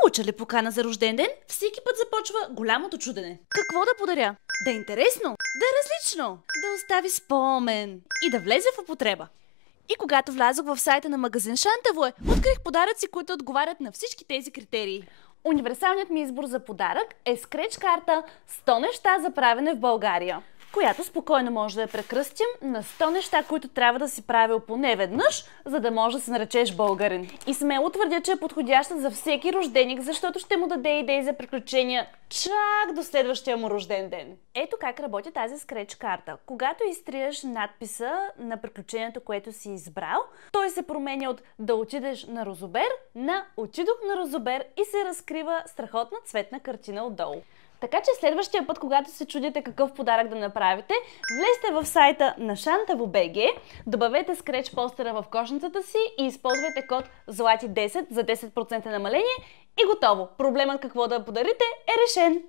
Получа ли покана за рожден ден, всеки път започва голямото чудене. Какво да подаря? Да е интересно, да е различно, да остави спомен и да влезе в употреба. И когато влязох в сайта на магазин Шантавое, открих подаръци, които отговарят на всички тези критерии. Универсалният ми избор за подарък е скреч карта 100 неща за правене в България, която спокойно може да я прекръстим на 100 неща, които трябва да си правил поне веднъж, за да може да се наречеш българин. И смело твърдя, че е подходяща за всеки рожденик, защото ще му даде идеи за приключения чак до следващия му рожден ден. Ето как работи тази скреч карта. Когато изтриеш надписа на приключението, което си избрал, той се променя от да отидеш на Розобер на отидох на Розобер и се разкрива страхотна цветна картина отдолу. Така че следващия път, когато се чудите какъв подарък да направите, влезте в сайта на Шантаво.bg, добавете скреч постера в кошницата си и използвайте код Злати10 за 10% намаление и готово! Проблемът какво да подарите е решен!